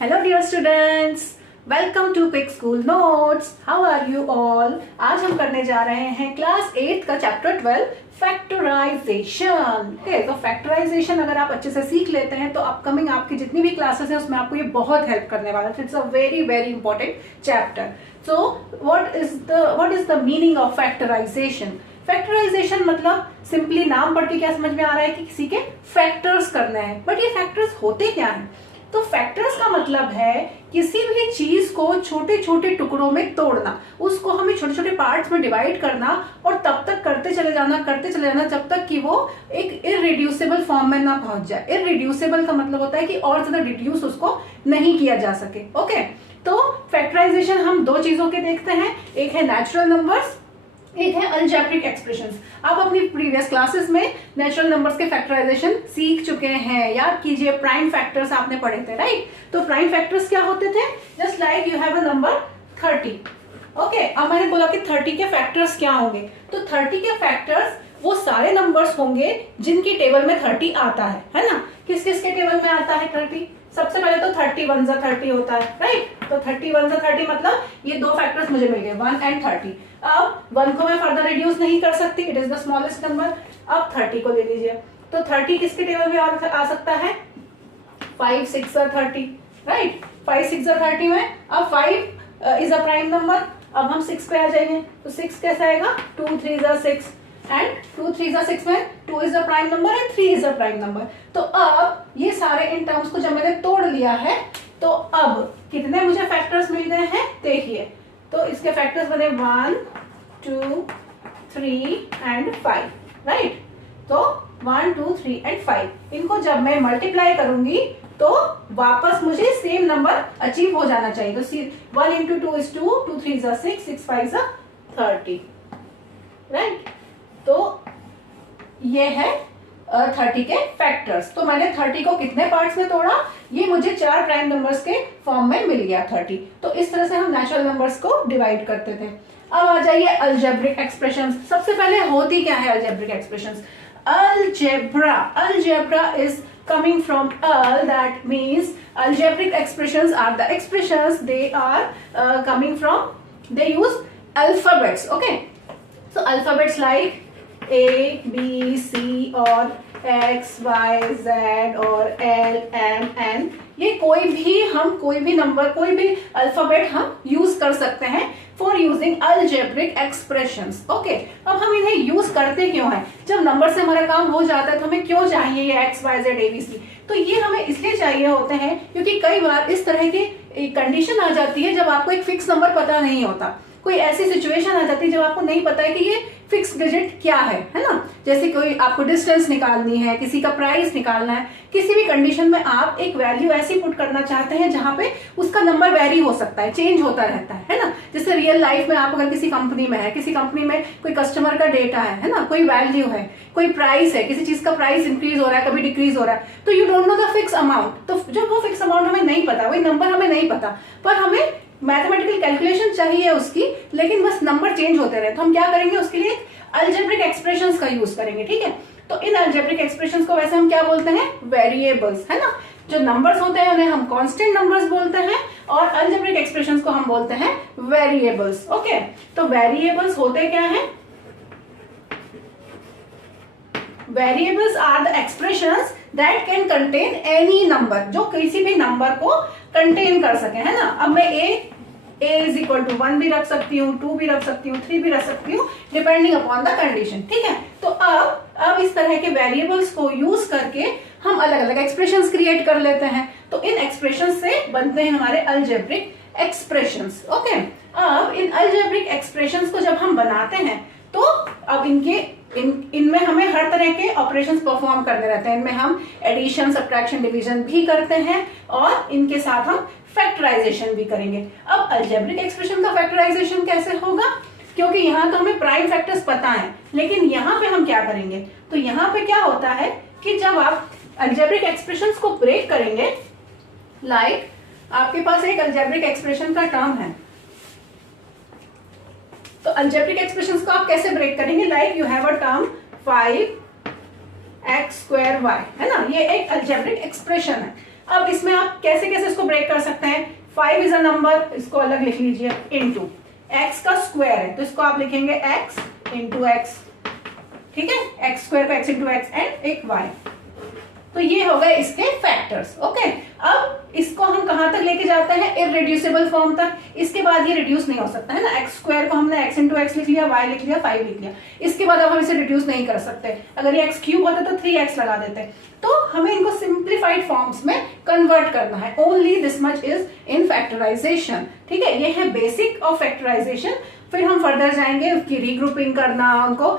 Hello dear students, welcome to Quick School Notes. How are you all. आज हम करने जा रहे हैं क्लास 8 का चैप्टर 12 फैक्टराइजेशन। ओके, तो फैक्टराइजेशन अगर आप अच्छे से सीख लेते हैं तो अपकमिंग आपकी जितनी भी क्लासेस है उसमें आपको ये बहुत हेल्प करने वाला है। It's a very very important chapter. So what is the meaning of factorization. Factorization मतलब सिंपली नाम पढ़ के क्या समझ में आ रहा है कि किसी के फैक्टर्स करने हैं, बट ये फैक्टर्स होते क्या हैं। तो फैक्टर्स का मतलब है किसी भी चीज को छोटे छोटे टुकड़ों में तोड़ना, उसको हमें छोटे छोटे पार्ट्स में डिवाइड करना और तब तक करते चले जाना जब तक कि वो एक इररिड्यूसिबल फॉर्म में ना पहुंच जाए। इररिड्यूसिबल का मतलब होता है कि और ज्यादा रिड्यूस उसको नहीं किया जा सके। ओके, तो फैक्टराइजेशन हम दो चीजों के देखते हैं, एक है नेचुरल नंबर्स, एक है अलजेब्रिक एक्सप्रेशंस। आप अपनी प्रीवियस क्लासेस में नेचुरल नंबर्स के फैक्टराइजेशन सीख चुके हैं। याद कीजिए, प्राइम फैक्टर्स आपने पढ़े थे, राइट। तो प्राइम फैक्टर्स क्या होते थे, just like you have a number 30। Okay, अब मैंने बोला कि 30 के फैक्टर्स क्या होंगे। तो 30 के फैक्टर्स वो सारे नंबर्स होंगे जिनकी टेबल में 30 आता है ना। किस किस के टेबल में आता है 30। सबसे पहले तो 30 1 जा 30 होता है, राइट। तो 30 1 जा 30 मतलब ये दो फैक्टर्स मुझे मिल गए 1 एंड 30। अब 1 को मैं फर्दर रिड्यूस नहीं कर सकती, it is the smallest number. अब 30 को ले लीजिए, तो 30 किसके टेबल में आ सकता है 5 6 जा 30, राइट। 5 6 जा 30 में अब 5 इज अ प्राइम नंबर। अब हम 6 पे आ जाएंगे, तो 6 कैसे आएगा 2 3 जा 6 एंड 2 3 जा 6 में 2 is a prime number and 3 is a prime number. तो अब ये सारे इन टर्म्स को जब मैंने तोड़ लिया है तो अब कितने मुझे फैक्टर्स मिल गए हैं देखिए। तो इसके फैक्टर्स बने 1 2 3 एंड 5, राइट। तो 1 2 3 एंड 5 इनको जब मैं मल्टीप्लाई करूंगी तो वापस मुझे सेम नंबर अचीव हो जाना चाहिए। तो 1 इंटू 2 इज 2, 2 3 जा 6, 6 5 जा 30, राइट। तो ये है 30 के फैक्टर्स। तो मैंने 30 को कितने पार्ट्स में तोड़ा, ये मुझे 4 प्राइम नंबर्स के फॉर्म में मिल गया 30। तो इस तरह से हम नेचुरल नंबर्स को डिवाइड करते थे। अब आ जाइए अलजेब्रिक एक्सप्रेशंस। सबसे पहले होती क्या है algebraic expressions. Algebra is coming from that means algebraic expressions are the expressions they are coming from, they use alphabets. Okay, so alphabets like A, B, C और X, Y, Z और L, M, N, ये कोई भी number, कोई भी alphabet हम use कर सकते हैं for using algebraic expressions. Okay, अब हम इन्हें यूज करते क्यों हैं। जब नंबर से हमारा काम हो जाता है तो हमें क्यों चाहिए ये X, Y, Z, ABC। तो ये हमें इसलिए चाहिए होते हैं क्योंकि कई बार इस तरह की कंडीशन आ जाती है जब आपको एक फिक्स नंबर पता नहीं होता। कोई ऐसी सिचुएशन आ जाती है जब आपको नहीं पता है कि ये फिक्स डिजिट क्या है ना। जैसे कोई आपको डिस्टेंस निकालनी है, किसी का प्राइस निकालना है, किसी भी कंडीशन में आप एक वैल्यू ऐसी पुट करना चाहते हैं जहां पे उसका नंबर वेरी हो सकता है, चेंज होता रहता है ना। जैसे रियल लाइफ में आप अगर किसी कंपनी में है, किसी कंपनी में कोई कस्टमर का डेटा है ना, कोई वैल्यू है, कोई प्राइस है, किसी चीज का प्राइस इंक्रीज हो रहा है, कभी डिक्रीज हो रहा है, तो you don't know the fix amount. तो जब वो फिक्स अमाउंट हमें नहीं पता, वही नंबर हमें नहीं पता, पर हमें मैथमेटिकल कैलकुलेशन चाहिए उसकी, लेकिन बस नंबर चेंज होते रहे, तो हम क्या करेंगे उसके लिए अलजेब्रिक एक्सप्रेशंस का यूज करेंगे। ठीक है, तो इन अलजेब्रिक एक्सप्रेशंस को वैसे हम क्या बोलते हैं, वेरिएबल्स, है ना। जो नंबर्स होते हैं उन्हें हम कांस्टेंट नंबर्स बोलते हैं और अलजेब्रिक एक्सप्रेशंस को हम बोलते हैं वेरिएबल्स। ओके, तो वेरिएबल्स होते क्या हैं, variables are the expressions that can contain any number, जो किसी भी नंबर को कंटेन कर सके, है ना। अब मैं a इज इक्वल टू 1 भी रख सकती हूँ, 2 भी रख सकती हूँ, 3 भी रख सकती हूँ, डिपेंडिंग अपॉन द कंडीशन। ठीक है, तो अब इस तरह के वेरिएबल्स को यूज करके हम अलग अलग एक्सप्रेशंस क्रिएट कर लेते हैं। तो इन एक्सप्रेशंस से बनते हैं हमारे अलजेब्रिक एक्सप्रेशंस। ओके, अब इन अलजेब्रिक एक्सप्रेशंस को जब हम बनाते हैं तो अब इनमें हमें हर तरह के ऑपरेशंस परफॉर्म करने रहते हैं। इनमें हम एडिशन, सब्ट्रैक्शन, डिवीजन भी करते हैं और इनके साथ हम फैक्टराइजेशन भी करेंगे। अब अलजेब्रिक एक्सप्रेशन का फैक्टराइजेशन कैसे होगा, क्योंकि यहाँ तो हमें प्राइम फैक्टर्स पता है, लेकिन यहाँ पे हम क्या करेंगे, तो यहाँ पे क्या होता है कि जब आप अलजेब्रिक एक्सप्रेशंस को ब्रेक करेंगे, लाइक आपके पास एक अलजेब्रिक एक्सप्रेशन का टर्म है, तो अलजेब्रिक एक्सप्रेशंस को आप कैसे ब्रेक करेंगे, like you have a term 5x² y, है ना, ये एक अलजेब्रिक एक्सप्रेशन है। अब इसमें आप कैसे कैसे इसको ब्रेक कर सकते हैं, 5 इज अ नंबर, इसको अलग लिख लीजिए, इनटू x का स्क्वायर है तो इसको आप लिखेंगे x इंटू एक्स, ठीक है, एक्स स्क्वायर को x इंटू एक्स एंड एक y। तो ये हो गए इसके फैक्टर्स। ओके, अब इसको हम कहां तक लेके जाते हैं, इररिड्यूसिबल फॉर्म तक। इसके बाद ये रिड्यूस नहीं हो सकता है ना, एक्स स्क्वायर को हमने x इंटू एक्स लिख लिया, y लिख लिया, 5 लिख लिया, इसके बाद अब हम इसे रिड्यूस नहीं कर सकते। अगर ये x क्यूब होता तो 3x लगा देते। तो हमें इनको सिंप्लीफाइड फॉर्म्स में कन्वर्ट करना है, only this much is in factorization. ठीक है, ये है बेसिक ऑफ फैक्टराइजेशन। फिर हम फर्दर जाएंगे उसकी रीग्रुपिंग करना, उनको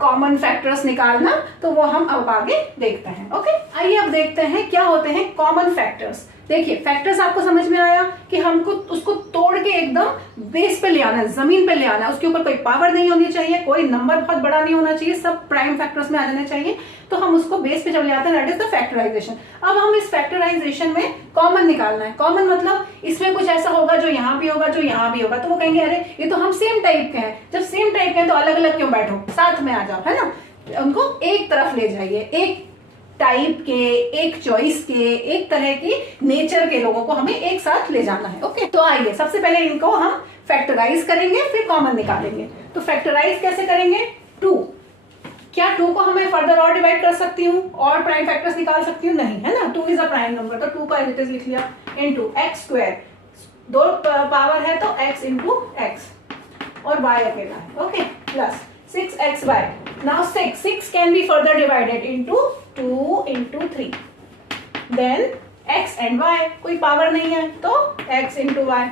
कॉमन फैक्टर्स निकालना, तो वो हम अब आगे देखते हैं। ओके, आइए अब देखते हैं क्या होते हैं कॉमन फैक्टर्स। देखिए, फैक्टर्स आपको समझ में आया कि हमको उसको तोड़ के एकदम बेस पे ले आना है, जमीन पे ले आना है, उसके ऊपर कोई पावर नहीं होनी चाहिए, कोई नंबर बहुत बड़ा नहीं होना चाहिए, सब प्राइम फैक्टर्स में आ जाने चाहिए। तो हम उसको बेस पे जब ले आते हैं, दैट इज द फैक्टराइजेशन। अब हम इस फैक्टराइजेशन में कॉमन निकालना है। कॉमन मतलब इसमें कुछ ऐसा होगा जो यहाँ भी होगा, जो यहाँ भी होगा, तो वो कहेंगे अरे ये तो हम सेम टाइप के हैं। जब सेम टाइप के हैं तो अलग अलग क्यों बैठो, साथ में आ जाओ, है ना, उनको एक तरफ ले जाइए। एक टाइप के, एक चॉइस के, एक तरह की नेचर के लोगों को हमें एक साथ ले जाना है। ओके, तो आइए सबसे पहले इनको हम फैक्टराइज करेंगे, फिर कॉमन निकालेंगे। तो फैक्टराइज कैसे करेंगे, 2, क्या 2 को हमें फर्दर और डिवाइड कर सकती हूँ और प्राइम फैक्टर्स निकाल सकती हूँ, नहीं, है ना, 2 इज अ प्राइम नंबर, तो 2 का एज इट इज लिख लिया, इनटू एक्स स्क्वायर, 2 पावर है तो x इंटू एक्स और y अकेला है। ओके, plus 6xy, now 6 can be further divided into 2 into 3, then x and y, कोई पावर नहीं है तो x into Y,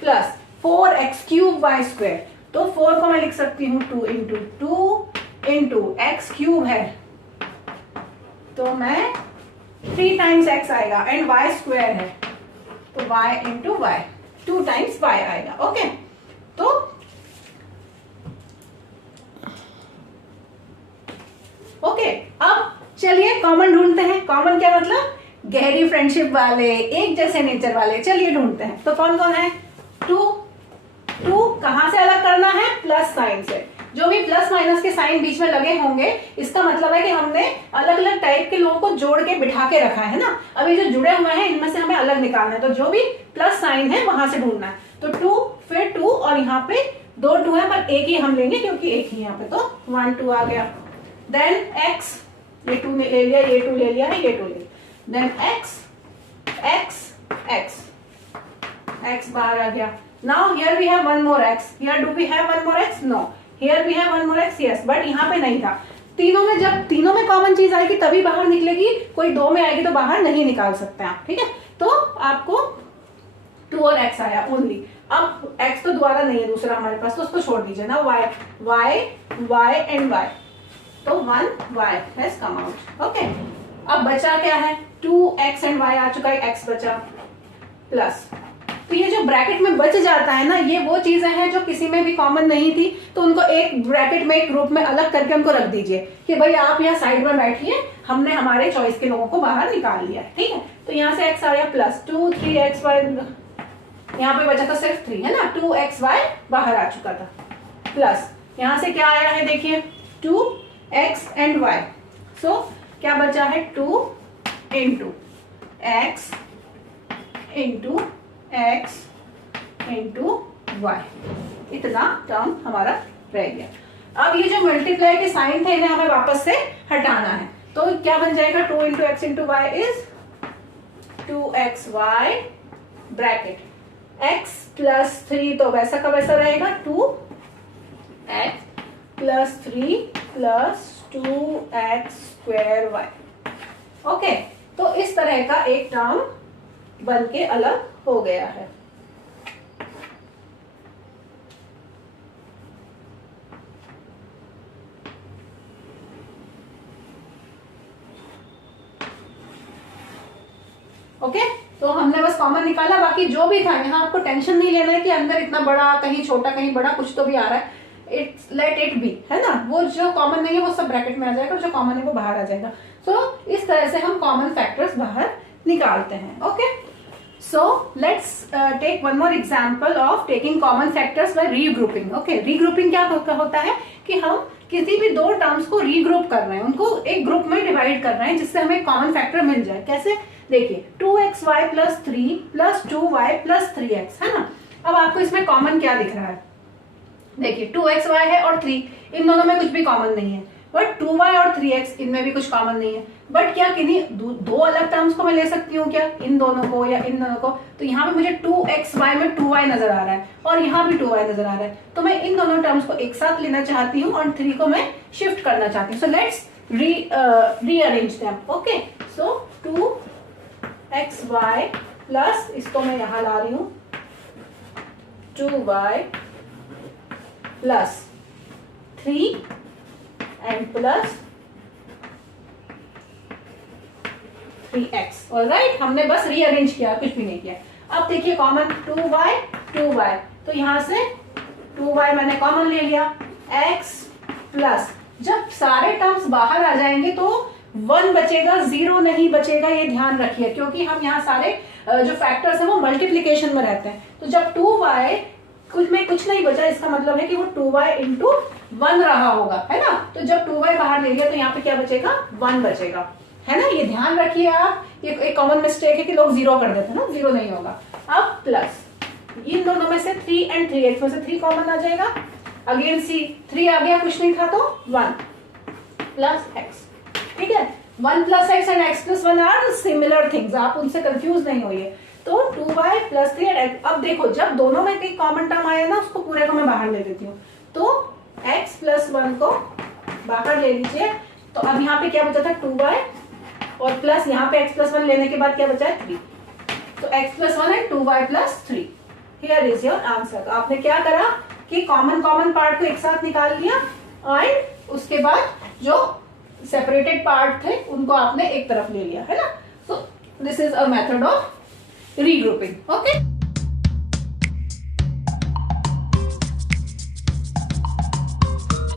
plus 4x cube y square, तो 4 को मैं लिख सकती हूँ 2 इंटू 2 इंटू एक्स क्यूब है तो मैं 3 टाइम्स x आएगा, एंड y स्क्वायर है तो y into Y, 2 times y आएगा। ओके, तो ओके, अब चलिए कॉमन ढूंढते हैं। कॉमन क्या मतलब, गहरी फ्रेंडशिप वाले, एक जैसे नेचर वाले, चलिए ढूंढते हैं। तो कौन कौन है, 2 कहां से अलग करना है, प्लस साइन से। जो भी प्लस माइनस के साइन बीच में लगे होंगे, इसका मतलब है कि हमने अलग अलग टाइप के लोगों को जोड़ के बिठा के रखा है ना। अभी जो जुड़े हुए हैं इनमें से हमें अलग निकालना है, तो जो भी प्लस साइन है वहां से ढूंढना है। तो 2, फिर 2, और यहाँ पे 2 2 है पर एक ही हम लेंगे क्योंकि एक ही यहाँ पे, तो 1 2 आ गया। देन x, ये 2 ले लिया, ये 2 ले लिया है, ये 2 ले लिया, देन x बाहर आ गया। Now here we have one more x, here do we have one more x, no, here we have one more x, yes, but यहाँ पे नहीं था। तीनों में, जब तीनों में कॉमन चीज आएगी तभी बाहर निकलेगी, कोई 2 में आएगी तो बाहर नहीं निकाल सकते आप। ठीक है, तो आपको 2 और x आया ओनली। अब x तो दोबारा नहीं है दूसरा हमारे पास, तो उसको छोड़ दीजिए ना, y एंड y, तो 1 y has come out. Okay, अब बचा क्या है, 2x एंड y आ चुका है, x बचा, प्लस, तो ये जो ब्रैकेट में बच जाता है ना, ये वो चीजें हैं जो किसी में भी कॉमन नहीं थी, तो उनको एक ब्रैकेट में, एक ग्रुप में अलग करके उनको रख दीजिए कि भाई आप यहाँ साइड में बैठिए, हमने हमारे चॉइस के लोगों को बाहर निकाल लिया। ठीक है, तो यहाँ से x आ गया, प्लस 2 3xy, यहाँ पे बचा था सिर्फ 3, है ना, 2xy बाहर आ चुका था, प्लस यहाँ से क्या आया है, देखिए 2x एंड y, सो क्या बचा है, 2 into X into x into Y, इतना टर्म हमारा रह गया। अब ये जो मल्टीप्लाई के साइन थे इन्हें हमें वापस से हटाना है, तो क्या बन जाएगा, 2 into X into Y is 2xy, bracket x plus 3, तो वैसा का वैसा रहेगा, 2x plus 3 plus 2x square Y. Okay, तो इस तरह का एक टर्म बन के अलग हो गया है। ओके, तो हमने बस कॉमन निकाला, बाकी जो भी था यहाँ आपको टेंशन नहीं लेना है कि अंदर इतना बड़ा, कहीं छोटा, कहीं बड़ा, कुछ तो भी आ रहा है, इट्स लेट इट बी, है ना, वो जो कॉमन नहीं है वो सब ब्रैकेट में आ जाएगा, जो कॉमन है वो बाहर आ जाएगा। सो इस तरह से हम कॉमन फैक्टर्स बाहर निकालते हैं। Okay, so let's take one more example of taking common factors by regrouping. Okay, regrouping क्या होता है कि हम किसी भी 2 टर्म्स को रीग्रुप कर रहे हैं, उनको एक ग्रुप में डिवाइड कर रहे हैं जिससे हमें कॉमन फैक्टर मिल जाए। कैसे, देखिए 2xy plus 3 plus 2y plus 3x है ना। अब आपको इसमें कॉमन क्या दिख रहा है, देखिए 2xy है और 3, इन दोनों में कुछ भी कॉमन नहीं है, बट 2y और 3x इनमें भी कुछ कॉमन नहीं है। बट क्या किन्हीं दो अलग टर्म्स को मैं ले सकती हूँ क्या, इन दोनों को या इन दोनों को? तो यहाँ पे मुझे 2xy में 2y नजर आ रहा है और यहाँ भी 2y नजर आ रहा है, तो मैं इन दोनों टर्म्स को एक साथ लेना चाहती हूँ और 3 को मैं शिफ्ट करना चाहती हूँ। So let's rearrange them. Okay, so 2xy plus, इसको मैं यहाँ ला रही हूँ 2y plus 3 and plus 3x। Alright, हमने बस रीअरेंज किया, कुछ भी नहीं किया। अब देखिए कॉमन 2y, तो यहां से 2y मैंने कॉमन ले लिया, x प्लस, जब सारे टर्म्स बाहर आ जाएंगे तो 1 बचेगा, 0 नहीं बचेगा, ये ध्यान रखिए, क्योंकि हम यहाँ सारे जो फैक्टर्स हैं वो मल्टीप्लीकेशन में रहते हैं। तो जब 2y कुछ में कुछ नहीं बचा, इसका मतलब है कि वो 2y इंटू 1 रहा होगा, है ना। तो जब 2y बाहर ले लिया तो यहाँ पे क्या बचेगा, 1 बचेगा, है ना। ये ध्यान रखिए आप, ये एक कॉमन मिस्टेक है कि लोग 0 कर देते हैं ना, 0 नहीं होगा। अब प्लस इन दोनों में से 3 एंड 3x में से 3 कॉमन आ जाएगा, अगेन सी 3 आ गया, कुछ नहीं था तो 1 प्लस x, ठीक है। 1 plus x and x plus 1 are similar things, आप उनसे कंफ्यूज नहीं होइए। तो 2y प्लस 3। अब देखो जब दोनों में एक कॉमन टर्म आया ना, उसको पूरे को मैं बाहर ले लेती हूँ, तो x प्लस 1 को बाहर ले लीजिए। तो अब यहाँ पे क्या बचा था 2y और प्लस यहाँ पे x प्लस 1 लेने के बाद क्या बचा है 3, तो x plus 1 and 2y plus 3। Here is your answer. तो आपने क्या करा कि कॉमन पार्ट को एक साथ निकाल लिया एंड उसके बाद जो सेपरेटेड पार्ट थे उनको आपने एक तरफ ले लिया, है ना। So this is a method of regrouping. Okay.